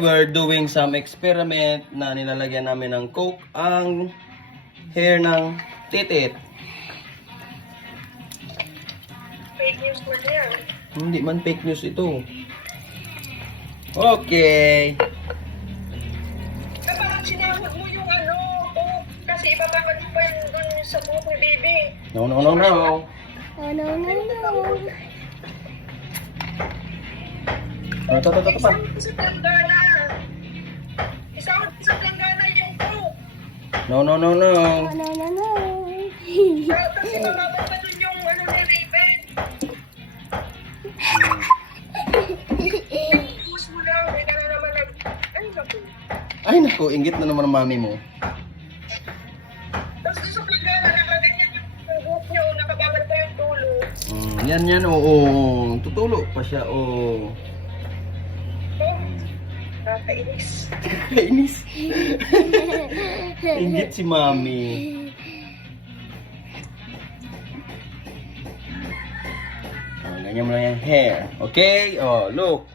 We're doing some experiment na nilalagyan namin ng coke ang hair ng titit. Fake news mo na yan. Hindi man fake news ito. Okay. Kapag sinahod mo yung coke, kasi ipapakat mo pa yung dun sa buhok ni baby. No. Oh, no, no, no. Ito pa. Isahod sa planggana. Isahod sa planggana yung coke. No. No. Tapos ibababa pa dun yung ni Raven. Push mo lang, may ka na naman Ay naku, inggit na naman ang mami mo. Tapos dun sa planggana, nakaganyan yung buhok niyo, nakababad pa yung tulo. Yan, oo. Tutulo pa siya, oo. Nakakainis. Kainis. Inggit si mami. Ganyan mo lang yung hair. Okay? Oh, look.